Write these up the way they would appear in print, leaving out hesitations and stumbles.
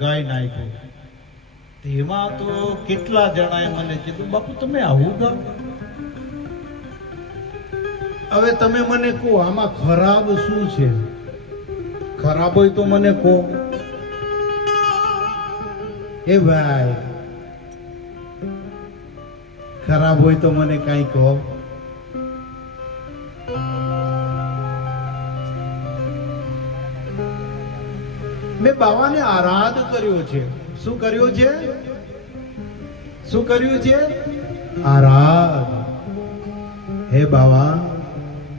ગાય નાખ્યું તેમાં તો કેટલા જણાએ મને કીધું બાપુ તમે આવું ગાવ. હવે તમે મને કહો આમાં ખરાબ શું છે? ખરાબ હોય તો મને કહો. એ ભાઈ ખરાબ હોય તો મને કઈ કહો. મેં બાવાને આરાધ કર્યો છે. શું કર્યો છે? શું કર્યું છે? આરાધ. હે બાવા,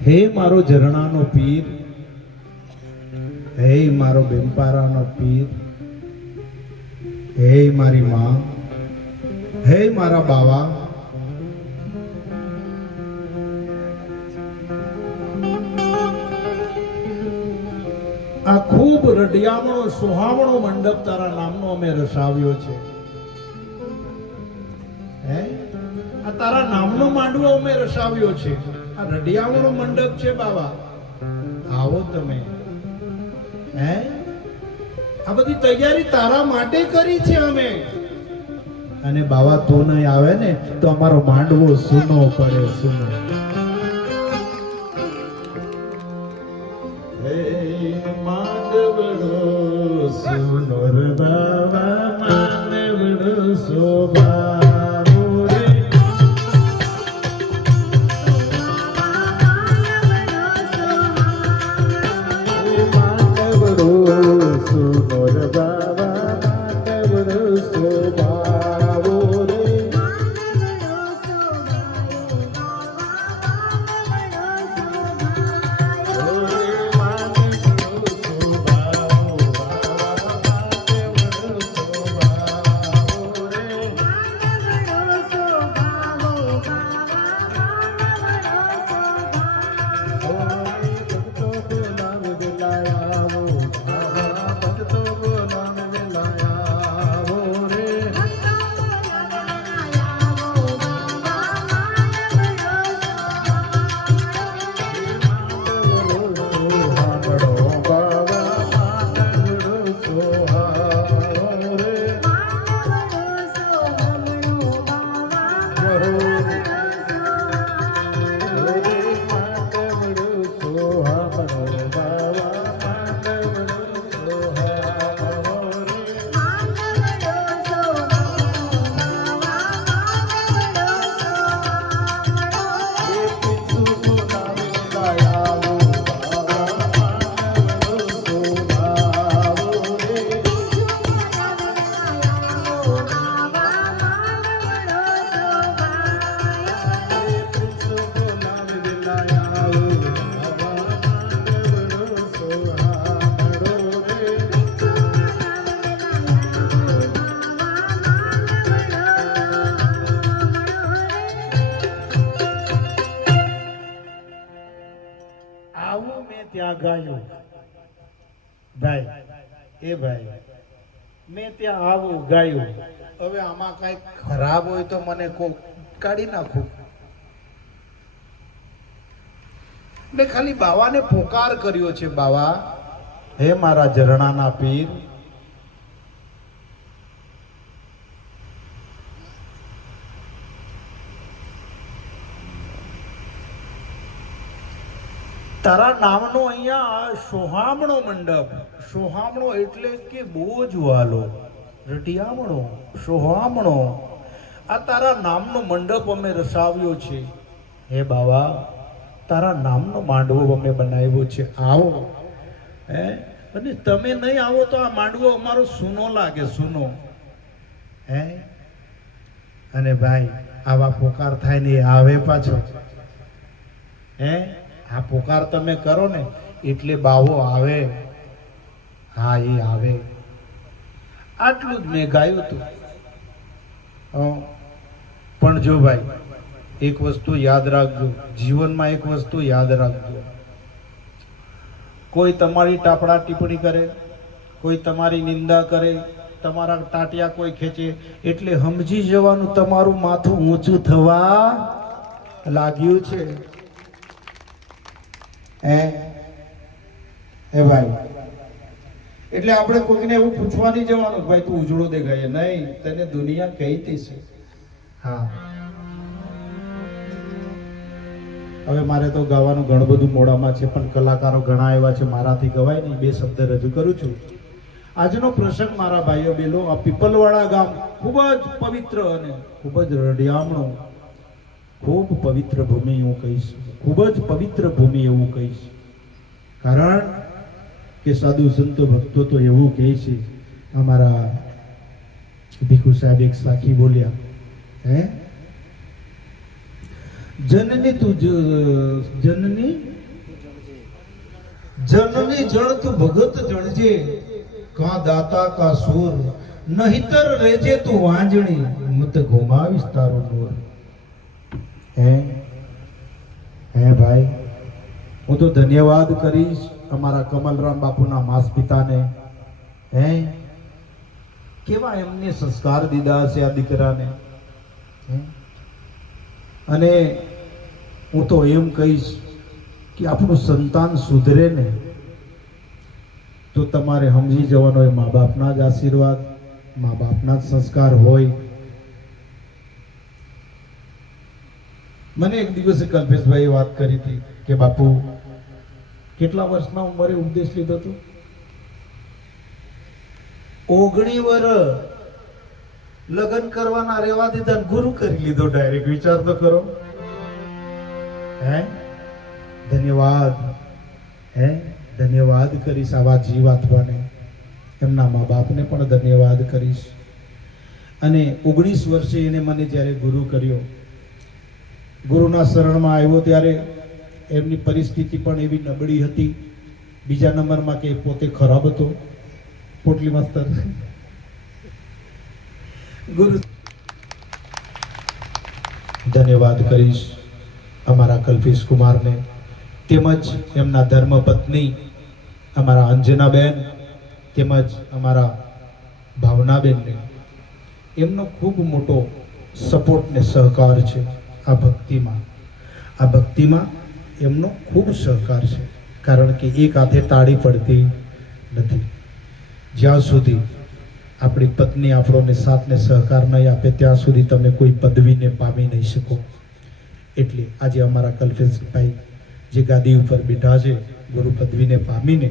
હે મારો ઝરણાનો પીર, હે મારો બેનપારાનો પીર, હે મારી માં, હે મારા બાવા, આ ખૂબ રડિયામણો સુહામણો મંડપ તારા નામનો અમે રસાવ્યો છે. હે આ તારા નામનો માંડવો અમે રસાવ્યો છે. આ રડિયામણો મંડપ છે બાવા. આવો તમે. હે આ બધી તૈયારી તારા માટે કરી છે અમે. અને બાવા તું નહીં આવે ને તો અમારો માંડવો સૂનો પડે. સૂનો. ત્યાં ગાયું, ભાઈ એ ભાઈ મેં ત્યાં આવું ગાયું. હવે આમાં કઈ ખરાબ હોય તો મને કાઢી નાખું. મેં ખાલી બાવાને પોકાર કર્યો છે, બાવા હે મારા ઝરણાના પીર, તારા નામનો અહીંયા સોહામણો મંડપ. સોહામણો એટલે કે બહુ જ વાલો, રઢિયામણો, સોહામણો, આ તારા નામનો મંડપ અમે રસાવ્યો છે. હે બાવા, તારા નામનો માંડવો અમે બનાવ્યો છે, આવો. હે, અને તમે નહીં આવો તો આ માંડવો અમારો સૂનો લાગે, સૂનો. હે, અને ભાઈ આવા પોકાર થાય ને એ આવે પાછો. હે, આ પોકાર તમે કરો ને એટલે બાવો આવે. હા, એ આવે. આટલું જ મેં ગાયું હતું. પણ જો ભાઈ, એક વસ્તુ યાદ રાખજો, જીવનમાં એક વસ્તુ યાદ રાખજો. કોઈ તમારી ટાપડા ટિપ્પણી કરે, કોઈ તમારી નિંદા કરે, તમારા ટાટિયા કોઈ ખેંચે એટલે સમજી જવાનું તમારું માથું ઊંચું થવા લાગ્યું છે. એ ભાઈ, એટલે આપણે કોઈને એવું પૂછવા નહીં જવાનું ભાઈ તું ઉજળો દેખાય, નહીં, તને દુનિયા કહીતી છે. હા, હવે મારે તો ગાવાનું ઘણું બધું મોડામાં છે, પણ કલાકારો ઘણા એવા છે, મારાથી ગવાય નહીં. બે શબ્દ રજૂ કરું છું. આજનો પ્રસંગ મારા ભાઈઓ બહેનો, આ પીપલવાડા ગામ ખૂબ જ પવિત્ર અને ખૂબ જ રઢિયામણો, ખૂબ પવિત્ર ભૂમિ હું કહીશ, ખૂબ જ પવિત્ર ભૂમિ એવું કહીશ. કારણ કે સાધુ સંતો ભક્તો તો એવું કહે છે. અમારા ભીખુ સાહેબ એક સાખી બોલ્યા, હે જનની તું જનની જનની જણ તું ભગત જણજે, કા દાતા કા સુર, નહીતર રેજે તું વાંજણી, મત ઘુમાવીશ તારો નૂર. હે ભાઈ, હું તો ધન્યવાદ કરીશ અમારા કમલરામ બાપુના માસ પિતાને. હે કેવા એમને સંસ્કાર દીધા છે આ દીકરાને. અને હું તો એમ કહીશ કે આપણું સંતાન સુધરે ને તો તમારે સમજી જવાનો એ મા બાપના જ આશીર્વાદ, મા બાપના જ સંસ્કાર હોય. મને એક દિવસે કલ્પેશભાઈએ વાત કરી હતી કે બાપુ કેટલા વર્ષના ઉંમરે ઉપદેશ લીધો હતો? 19 વર્ષ લગ્ન કરવાના રેવા દીધા, ગુરુ કરી લીધો ડાયરેક્ટ. વિચાર તો કરો. હે ધન્યવાદ, હે ધન્યવાદ કરીશ આવા જીવાત્માને, એમના મા બાપને પણ ધન્યવાદ કરીશ. અને 19 વર્ષે એને મને જ્યારે ગુરુ કર્યો, ગુરુના શરણમાં આવ્યો ત્યારે એમની પરિસ્થિતિ પણ એવી નબળી હતી. બીજા નંબરમાં કે પોતે ખરાબ હતો, પોટલી માસ્તર. ગુરુ ધન્યવાદ કરીશ અમારા કલ્પેશ કુમારને, તેમજ એમના ધર્મપત્ની અમારા અંજનાબેન, તેમજ અમારા ભાવનાબેનને. એમનો ખૂબ મોટો સપોર્ટ ને સહકાર છે આ ભક્તિમાં. આ ભક્તિમાં એમનો ખૂબ સહકાર છે, કારણ કે એક હાથે તાળી પડતી નથી. જ્યાં સુધી આપણી પત્ની આપણોને સાથને સહકાર નહીં આપે ત્યાં સુધી તમે કોઈ પદવીને પામી નહીં શકો. એટલે આજે અમારા કલ્પેશભાઈ જે ગાદી ઉપર બેઠા છે, ગુરુ પદવીને પામીને,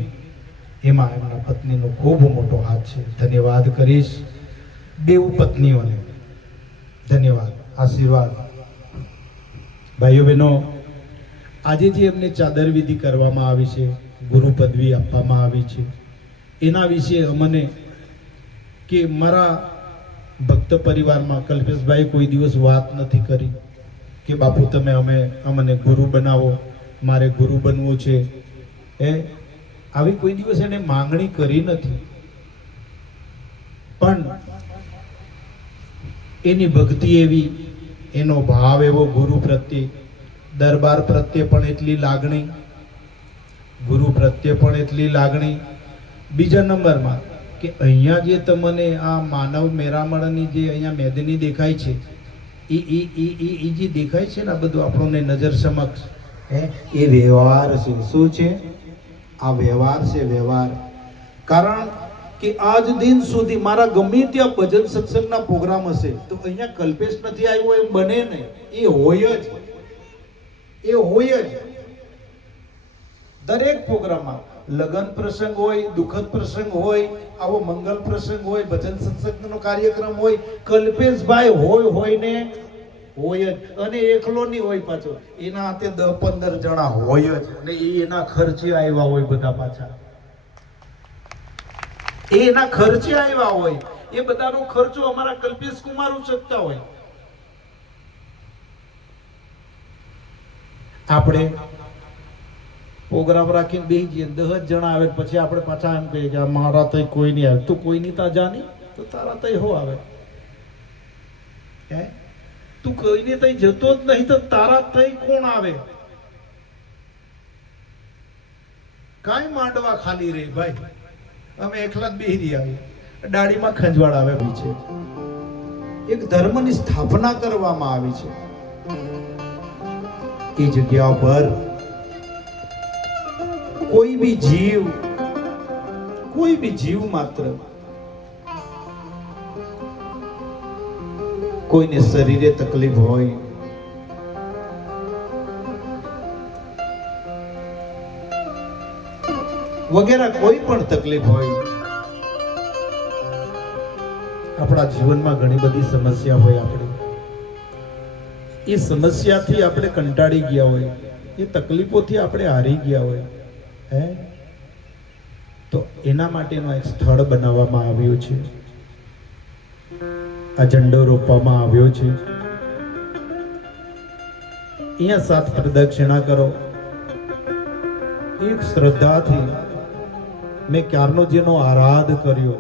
એમાં એમના પત્નીનો ખૂબ મોટો હાથ છે. ધન્યવાદ કરીશ બેઉ પત્નીઓને, ધન્યવાદ, આશીર્વાદ. ભાઈઓ બહેનો, આજે જે એમને ચાદર વિધિ કરવામાં આવી છે, ગુરુ પદવી આપવામાં આવી છે, એના વિશે અમને કે મારા ભક્ત પરિવારમાં કલ્પેશભાઈ કોઈ દિવસ વાત નથી કરી કે બાપુ તમે અમને ગુરુ બનાવો, મારે ગુરુ બનવું છે. આવી કોઈ દિવસ એને માંગણી કરી નથી. પણ એની ભક્તિ એવી, એનો ભાવ એવો ગુરુ પ્રત્યે, દરબાર પ્રત્યે પણ એટલી લાગણી. ગુરુ પ્રત્યે પણ એટલી લાગણી. બીજા નંબરમાં કે અહીંયા જે તમને આ માનવ મેરામણની જે અહીંયા મેદની દેખાય છે એ જે દેખાય છે ને આ બધું આપણને નજર સમક્ષ એ વ્યવહાર છે. શું છે? આ વ્યવહાર છે, વ્યવહાર. કારણ કે આજ દિન સુધી મારા ગમે ત્યાં ભજન સત્સંગના પ્રોગ્રામ હશે તો અહીંયા કલ્પેશ નથી આવ્યો એમ બને ને. એ હોય જ, એ હોય જ. દરેક પ્રોગ્રામમાં લગ્ન પ્રસંગ હોય, દુઃખદ પ્રસંગ હોય, આવો મંગલ પ્રસંગ હોય, ભજન સત્સંગનો કાર્યક્રમ હોય, કલ્પેશભાઈ હોય ને હોય જ. અને એકલો નહીં હોય પાછો, એના હાથે 10-15 જણા હોય જ. અને એના ખર્ચે આવ્યા હોય બધા પાછા, એના ખર્ચે આવ્યા હોય. એ બધાનો ખર્ચો અમારા કલ્પેશ કુમાર ઉચકતા હોય. આપણે પ્રોગ્રામ રાખીને બેસી જઈએ, 10 જણા આવે પછી આપણે પાછા એમ કહીએ કે મારા તઈ કોઈ નહીં આવે. તું કોઈ નહીં તા જાની તો તારા તઈ હો આવે. હે, તું કોઈને તઈ જતો જ નહીં તો તારા તઈ કોણ આવે? કાંઈ માંડવા ખાલી રહી ભાઈ. અમે એકલા જ બેસી રહ્યા, દાઢીમાં ખંજવાળ આવે છે. એક ધર્મની સ્થાપના કરવામાં આવી છે. એ જગ્યા પર કોઈ બી જીવ માત્ર કોઈને શરીરે તકલીફ હોય, વગેરે કોઈ પણ તકલીફ હોય, આપણા જીવનમાં ઘણી બધી સમસ્યા હોય, આપણે એ સમસ્યાથી આપણે કંટાળી ગયા હોય, એ તકલીફોથી આપણે હારી ગયા હોય, તો એના માટેનો એક સ્થળ બનાવવામાં આવ્યું છે. આ ઝંડો રોપવામાં આવ્યો છે. અહીંયા 7 પ્રદક્ષિણા કરો. એક શ્રદ્ધાથી મેં ક્યારનો જેનો આરાધ કર્યો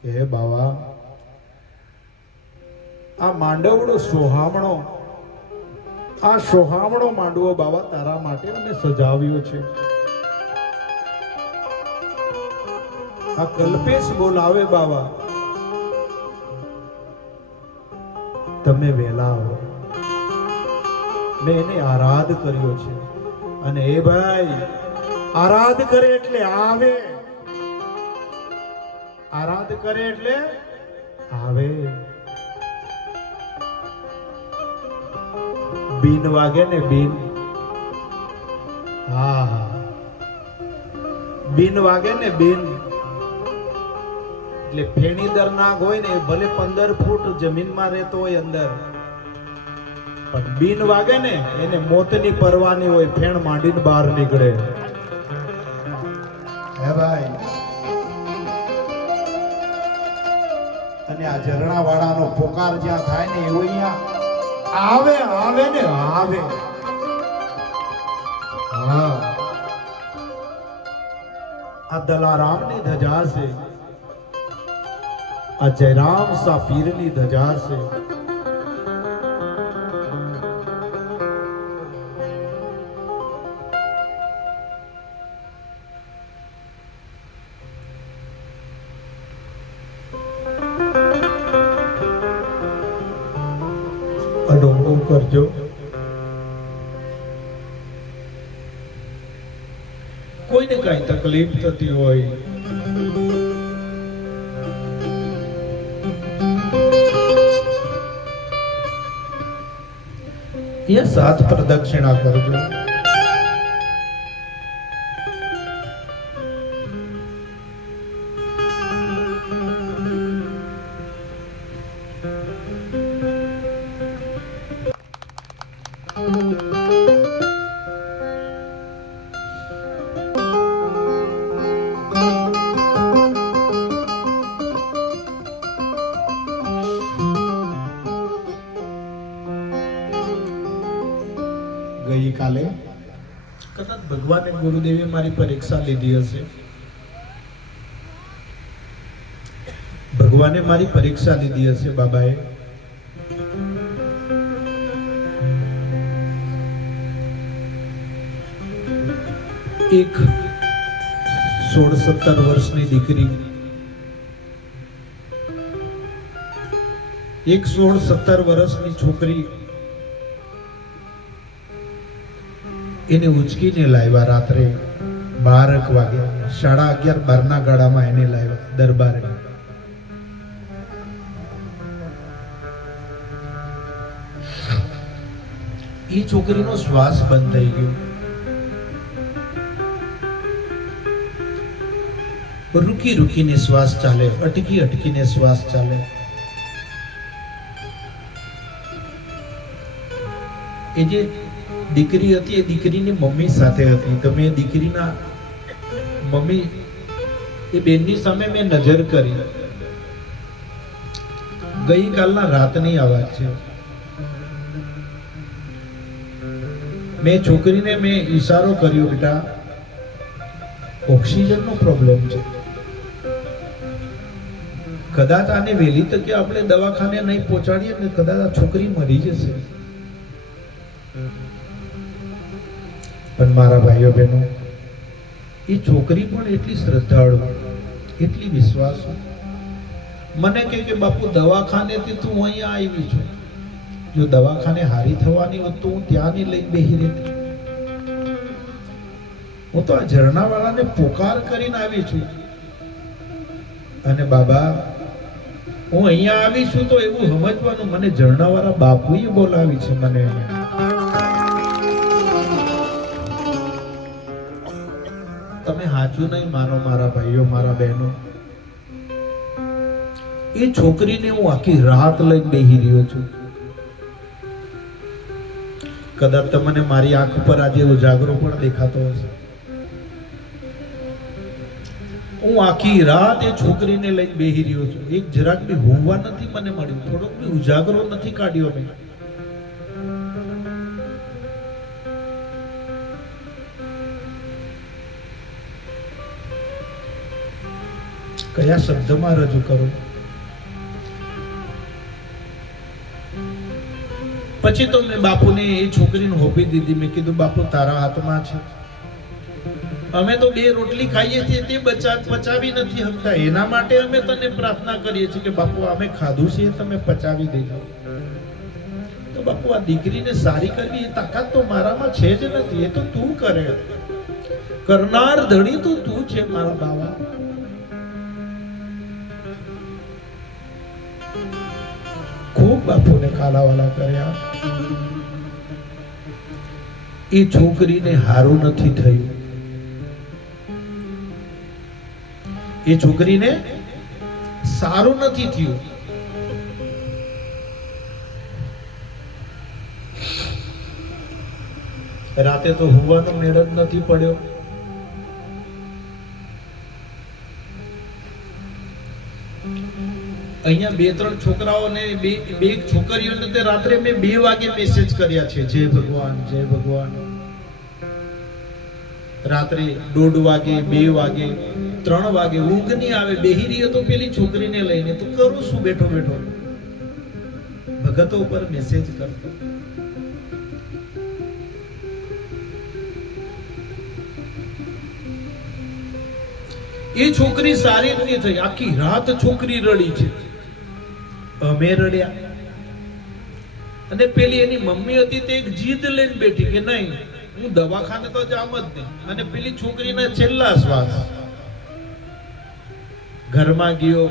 કે હે બાવા, આ માંડવડો સોહામણો, આ સોહામણો માંડવો બાવા તારા માટે અમે સજાવ્યો છે. આ કલ્પેશ બોલાવે બાવા, તમે વહેલા આવો. મેં એને આરાધ કર્યો છે. અને એ ભાઈ આરાધ કરે એટલે આવે, આરાધ કરે એટલે આવે. બીન વાગે ને બીન, હા, બીન વાગે ને બીન એટલે ફેણીદર નાગ હોય ને, ભલે 15 ફૂટ જમીનમાં રહેતો હોય અંદર, પણ બીન વાગે ને એને મોતની પરવાની હોય, ફેણ માંડીને બહાર નીકળે. હે ભાઈ, અને આ ઝરણા વાળાનો પોકાર જ્યાં થાય ને એવું અહીંયા આવે ને આવે. હા, આ દલારામની ધજા છે, આ જયરામ સા પીરની ધજા છે. અનુભવ કરજો. કોઈને કઈ તકલીફ થતી હોય, ये 7 प्रदक्षिणा करजो. ગઈકાલે કદાચ ભગવાને ગુરુદેવે મારી પરીક્ષા લીધી હશે. ભગવાને મારી પરીક્ષા લીધી હશે બાબાએ. એક 16-17 વર્ષની દીકરી, એક 16-17 વર્ષની છોકરી એને ઉચકીને લાવ્યા રાત્રે 12 વાગે, 11:30-12 ગાળામાં એને લાવ્યા દરબારે. એ છોકરીનો શ્વાસ બંધ થઈ ગયો. રૂકી રૂકીને શ્વાસ ચાલે, અટકી અટકીને શ્વાસ ચાલે. એ જે દીકરી હતી એ દીકરીની મમ્મી સાથે હતી. તમે દીકરીના મમ્મી એ બેનની સામે મેં નજર કરી. ગઈકાલના રાતની આ વાત છે. મેં છોકરીને મેં ઈશારો કર્યો, બેટા ઓક્સિજનનો પ્રોબ્લેમ છે, કદાચ આને વહેલી તકે આપણે દવાખાને નહીં પહોંચાડીએ ને કદાચ આ છોકરી મરી જશે. પણ મારા ભાઈઓ બહેનો, એ છોકરી પણ એટલી શ્રદ્ધાળુ, એટલી વિશ્વાસુ. મને કે બાપુ દવાખાનેથી તું અહીંયા આવી છું, જો દવાખાને હારી થવાની હોત તો હું ત્યાં ની લઈ બેહી રહેતી. હું તો આ ઝરણાવાળાને પોકાર કરીને આવી છું. અને બાબા હું અહીંયા આવી છું તો એવું સમજવાનું, મને ઝરણાવાળા બાપુએ બોલાવી છે. મને તમે સાચું નહીં માનો મારા ભાઈઓ, મારા બહેનો. એ છોકરીને હું આખી રાત લઈને બેહી રહ્યો છું. કદાચ તમને મારી આંખ પર આજે ઉજાગરો પણ દેખાતો હશે. હું આખી રાત એ છોકરીને લઈને બેહી રહ્યો છું. એક જરાક બી હોવા નથી મને મળ્યું, થોડોક બી ઉજાગરો નથી કાઢ્યો મેં. કયા શબ્દમાં રજૂ કરું? પછી તો મેં બાપુને એ છોકરીને હોપી દીધી. મેં કીધું બાપુ તારા હાથમાં છે. અમે તો 2 રોટલી ખાઈએ છીએ તે પચાવી નથી શકતા, એના માટે અમે તને પ્રાર્થના કરીએ છીએ કે બાપુ અમે ખાધું છે તમે પચાવી દેજો. તો બાપુ આ દીકરીને સારી કરવી એ તાકાત તો મારામાં છે જ નથી, એ તો તું કરે. કરનાર ધણી તો તું છે મારા બાવા. ખૂબ બાપુને કાલાવાલા કર્યા. એ છોકરીને હારું નથી થયું. એ છોકરીને સારું નથી થયું. રાતે તો હોવાનો મેળ જ નથી પડ્યો. અહીંયા 2-3 છોકરાઓને બે છોકરીઓને તે રાત્રે મેં 2 વાગે મેસેજ કર્યા છે, જય ભગવાન જય ભગવાન. રાત્રે 1:30 વાગે, 2 વાગે, 3 વાગે ઊંઘ નહીં આવે, બેહી રહ્યો તો પેલી છોકરીને લઈને તો કરું શું બેઠો બેઠો ભગતો ઉપર મેસેજ કરતો. એ છોકરી સારી નથી થઈ. આખી રાત છોકરી રડી છે, અમે રડ્યા. અને પેલી એની મમ્મી હતી તે એક જીદ લઈને બેઠી કે નહીં હું દવાખાને તો જામ જ નહીં. અને પેલી છોકરીના છેલ્લા શ્વાસ. ઘરમાં ગયો,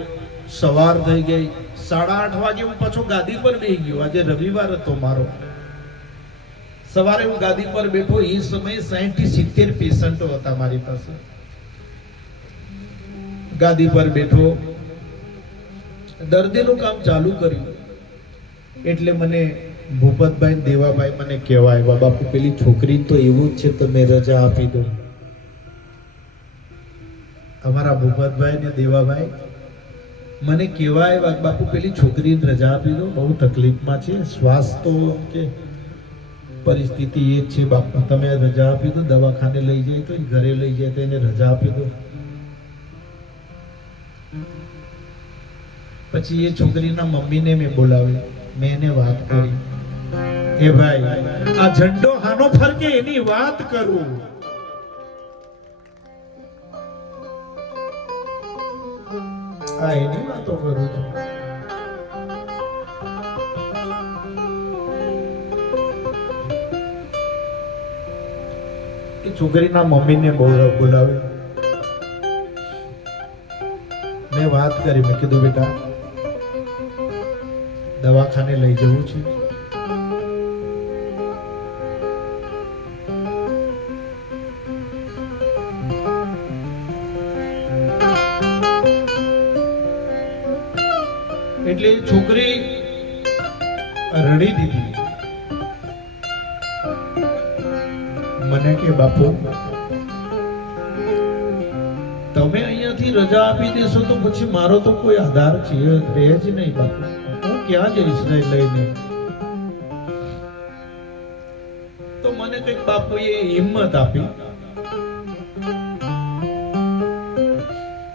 સવાર થઈ ગઈ, 8:30 વાગે હું પાછો ગાદી પર બેસી ગયો. આજે રવિવાર હતો મારો. સવારે હું ગાદી પર બેઠો, એ સમયે 60-70 પેશન્ટો હતા મારી પાસે. ગાદી પર બેઠો, દર્દીનું કામ ચાલુ કર્યું. એટલે મને ભૂપતભાઈ ને દેવાભાઈ મને કહેવા આવ્યા, બાપુ પેલી છોકરી તો એવું જ છે, તમે રજા આપી દો. અમારા ભૂપતભાઈ ને દેવાભાઈ મને કહેવા આવ્યા, બાપુ પેલી છોકરીને રજા આપી દો, બહુ તકલીફમાં છે, શ્વાસ તો કે પરિસ્થિતિ એ જ છે બાપુ, તમે રજા આપી દો. દવાખાને લઈ જાય તો ઘરે લઈ જાય તો એને રજા આપી દો. પછી એ છોકરીના મમ્મીને મેં બોલાવી, મેં એને વાત કરી, એ ભાઈ આ ઝંડો હાનો ફરકે એની વાત કરું. આ એની વાતો કરું છું. એ છોકરીના મમ્મીને બોલાવી મેં વાત કરી. મેં કીધું બેટા દવાખાને લઈ જવું છે. એટલે છોકરી રડી દીધી. મને કે બાપુ તમે અહીંયાથી રજા આપી દેશો તો પછી મારો તો કોઈ આધાર છે રહે જ નહીં બાપુ. હું ક્યાં જઈશ લઈને? તો મને કઈક બાપુએ હિંમત આપી.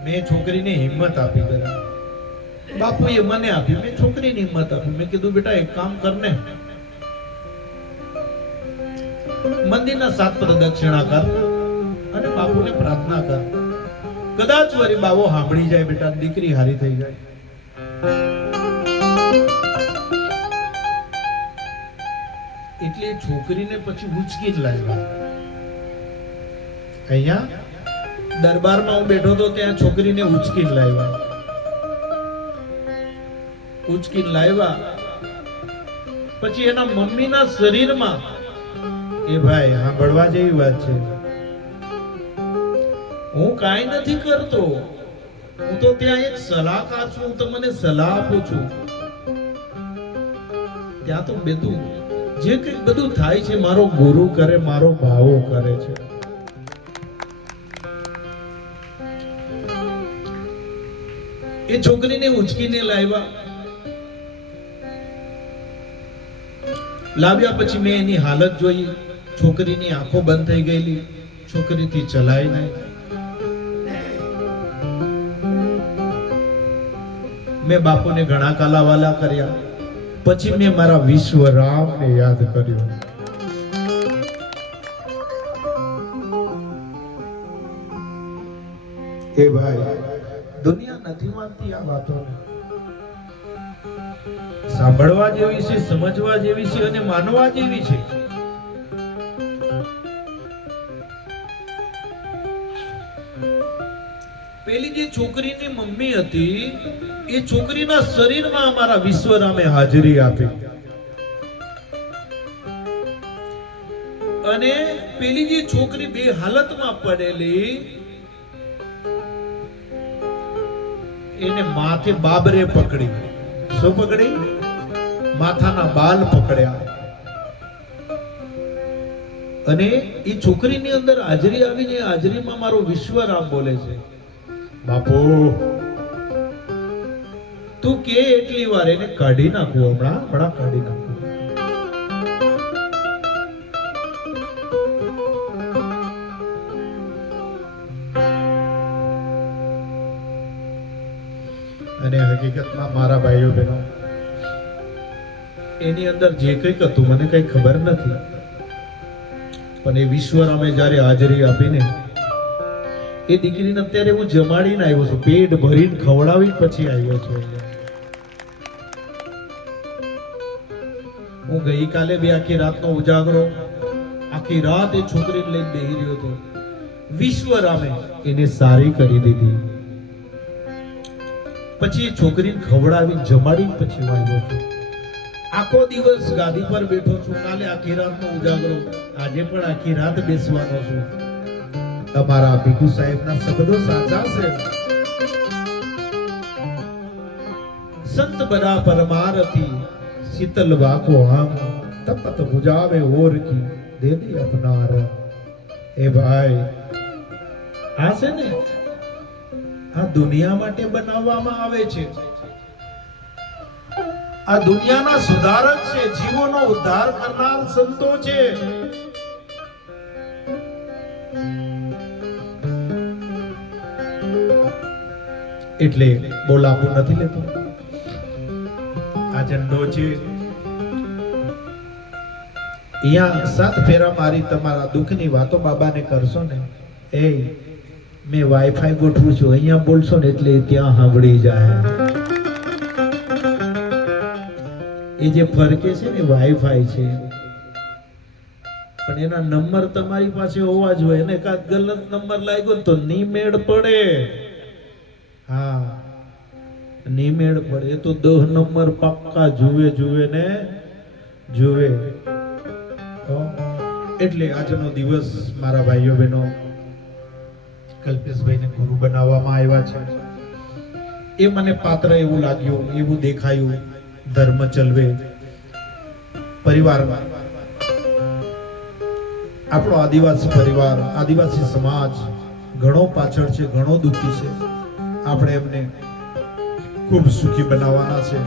મેં છોકરીને હિંમત આપી. બાપુએ મને આપી, મેં છોકરીને હિંમત આપી. મેં કીધું બેટા એક કામ કરને, મંદિરના 7 પ્રદક્ષિણા કર અને બાપુને પ્રાર્થના કર. કદાચ વરી બાવો સાંભળી જાય બેટા, દીકરી હારી થઈ જાય. એટલે છોકરીને પછી ઉચકી જ લાવ્યા. અહીંયા દરબારમાં હું બેઠો તો ત્યાં છોકરીને ઉચકી જ લાવ્યા. ઉચકીને લાવ્યા પછી એના મમ્મીના શરીરમાં, એ ભાઈ સાંભળવા જેવી વાત છે, હું કાંઈ નથી કરતો, હું તો ત્યાં એક સલાહકાર છું, હું તમને સલાહ આપું છું. ત્યાં તો બધું જે કંઈ બધું થાય છે મારો ગુરુ કરે, મારો ભાવો કરે છે. એ છોકરીને ઉચકીને લાવ્યા પછી મેં એની હાલત જોઈ. છોકરીની આંખો બંધ થઈ ગયેલી, છોકરીથી ચલાય નહીં. મેં બાપુને ઘણા કાલાવાલા કર્યા. પછી મેં મારા વિશ્વરામને યાદ કર્યો. એ ભાઈ દુનિયા નથી માનતી આ વાતોને. સાંભળવા જેવી છે, સમજવા જેવી છે અને માનવા જેવી છે. પેલી જે છોકરીની મમ્મી હતી એ છોકરીના શરીરમાં અમારા વિશ્વરામે હાજરી આપી. અને પેલી જે છોકરી બે હાલતમાં પડેલી, એને માથે બાબરે પકડી. શું પકડી? માથાના બાલ પકડ્યા. અને એ છોકરીની અંદર હાજરી આવીને હાજરીમાં મારો વિશ્વરામ બોલે છે, બાપુ તું કે એટલી વાર એને કાઢી નાખું, હમણાં કાઢી નાખું. અને હકીકતમાં મારા ભાઈઓ બહેનો, એની અંદર જે કંઈક હતું મને કઈ ખબર નથી, પણ એ વિશ્વરામે જ્યારે હાજરી આપીને એ દીકરીને અત્યારે હું જમાડીને આવ્યો છું, પેટ ભરીને ખવડાવી પછી આવ્યો છું. હું ગઈકાલે બી આખી રાતનો ઉજાગરો, આખી રાત એ છોકરીને લઈને બેહી રહ્યો હતો. વિશ્વરામે એને સારી કરી દીધી. પછી એ છોકરીને ખવડાવીને જમાડીને પછી આવ્યો છું. આખો દિવસ ગાદી પર બેઠો છું. કાલે આખી રાતનો ઉજાગરો, આજે પણ આખી રાત બેસવાનો છું. તમારા ભીખુ સાહેબના શબ્દો સાચા છે. સંત બડા પરમારથી શીતલ વાકો આમ તપત બુજાવે ઓર કી દે દે અપનાર. એ ભાઈ આ છે ને, આ દુનિયા માટે બનાવવામાં આવે છે. આ દુનિયાના સુધારક છે, જીવોનો ઉદ્ધાર કરનાર સંતો છે. એટલે બોલાવું નથી લેતો. આ ઝંડો છે, અહીંયા 7 ફેરા મારી તમારા દુઃખની વાતો બાબાને કરશો ને, એ મેં વાઈફાઈ ગોઠવું છું, અહીંયા બોલશો ને એટલે ત્યાં સાંભળી જાય. એ જે ફરકે છે ને વાઈફાઈ છે, પણ એના નંબર તમારી પાસે હોવા જોઈએ. એને કાંક ગલત નંબર લાગ્યો તો ની મેળ પડે. હા, ની મેળ પડે. એ તો 10 નંબર પક્કા જુએ ને જુએ. એટલે આજનો દિવસ મારા ભાઈઓ બહેનો કલ્પેશભાઈને ગુરુ બનાવવામાં આવ્યા છે. એ મને પાત્ર એવું લાગ્યું, એવું દેખાયું. ધર્મ ચલવે પરિવારમાં આપણો આદિવાસી પરિવાર, આદિવાસી સમાજ ઘણો પાછળ છે, ઘણો દુઃખી છે. આપણે એમને ખૂબ સુખી બનાવવાના છે,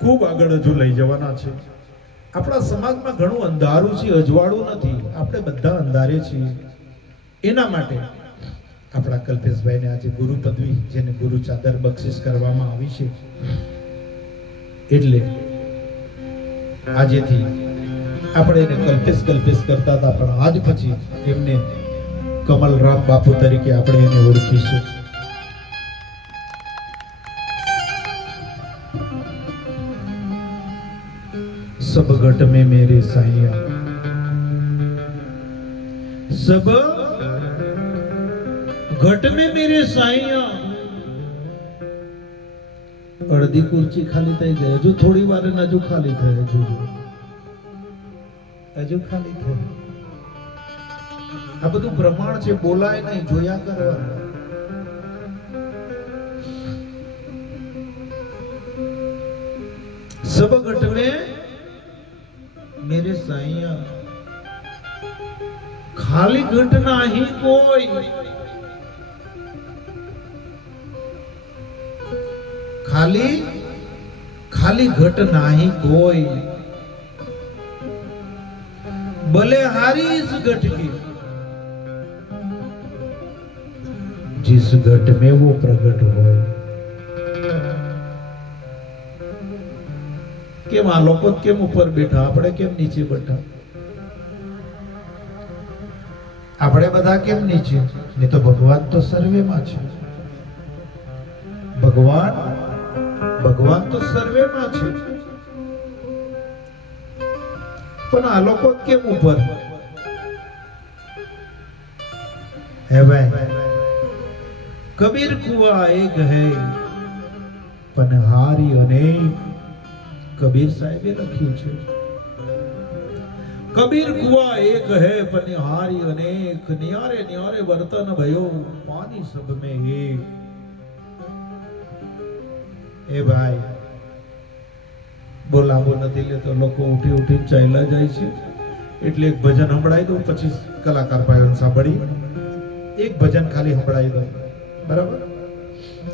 ખૂબ આગળ હજુ લઈ જવાના છે. આપણા સમાજમાં ઘણું અંધારું છે, અજવાળું નથી. આપણે બધા અંધારે છીએ. એના માટે આપણા કલ્પેશભાઈને આજે ગુરુ પદવી, જેને ગુરુ ચાદર બક્ષિસ કરવામાં આવી છે, એટલે આજેથી આપણે એને કલ્પેશ કરતા હતા, પણ આજ પછી એમને કમલરામ બાપુ તરીકે આપણે એને ઓળખીશું. सब घट में मेरे साईया, सब घट में मेरे साईया. અડધી ખુરચી ખાલી થઈ ગઈ. હજુ થોડી વાર હજુ ખાલી થાય. હજુ ખાલી થાય. આ બધું પ્રમાણ છે, બોલાય નહીં, જોયા કરવાનું. सब घट में मेरे साईया, खाली घट नहीं कोई, खाली खाली घट नहीं कोई, बलिहारी इस घट की, जिस घट में वो प्रकट हो. કેમ આ લોકો કેમ ઉપર બેઠા, આપણે કેમ નીચે બેઠા? આપણે બધા કેમ નીચે? ને તો ભગવાન તો સર્વેમાં છે. ભગવાન તો સર્વેમાં છે, પણ આ લોકો કેમ ઉપર? હે ભાઈ, કબીર કુવા એક હૈ પનહારી અનેક. કબીર સાહેબે લખ્યું છે, કબીર કુવા એક હૈ પનિહારી અનેક, નિયારે નિયારે વર્તન ભયો પાણી સબ में एक. એ ભાઈ, બોલાવો નથી લેતો, લોકો ઉઠી ઉઠી ચાલ્યા જાય છે. એટલે એક ભજન સંભળાઈ દઉં, પછી કલાકાર ભાઈઓને સાંભળી એક ભજન ખાલી સંભળાઈ દઉં, બરાબર?